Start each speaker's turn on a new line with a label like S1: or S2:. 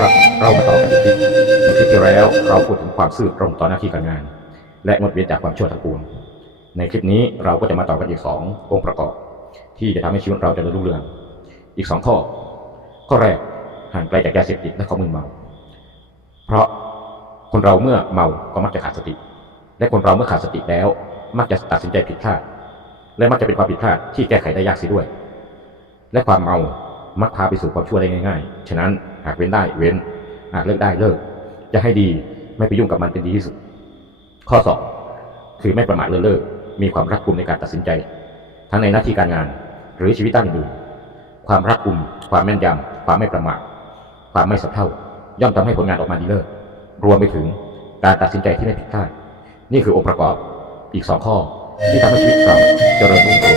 S1: ครับเรามาต่อกันอีกทีในคลิปที่แล้วเราพูดถึงความซื่อตรงต่อหน้าที่การงาน และงดเว้นจากความชั่วทั้งปวงในคลิปนี้เราก็จะมาต่อกันอีกสององค์ประกอบ ที่จะทำให้ชีวิตเราเจะรุ่งเรือง อีกสองข้อ ข้อแรกห่างไกลจากยาเสพติดและของมึนเมา เพราะคนเราเมื่อเมาก็มักจะขาดสติ และคนเราเมื่อขาดสติแล้ว มักจะตัดสินใจผิดพลาด และมักจะเป็นความผิดพลาดที่แก้ไขได้ยากเสียด้วย และความเมามักพาไปสู่ความชั่วได้ง่าย ๆ ฉะนั้นหากเว้นได้เว้น หากเลิกได้เลิก จะให้ดีไม่ไปยุ่งกับมันเป็นดีที่สุด ข้อสองคือไม่ประมาทเลินเล่อมีความรักกุมในการตัดสินใจ ทั้งในหน้าที่การงานหรือชีวิตด้านอื่นความรักกุม ความแม่นยำความไม่ประมาทความไม่สับเท่า ย่อมทำให้ผลงานออกมาดีเลิศรวมไปถึงการตัดสินใจที่ไม่ผิดพลาดนี่คือองค์ประกอบอีกสองข้อ 你打算去哪儿？叫辆车。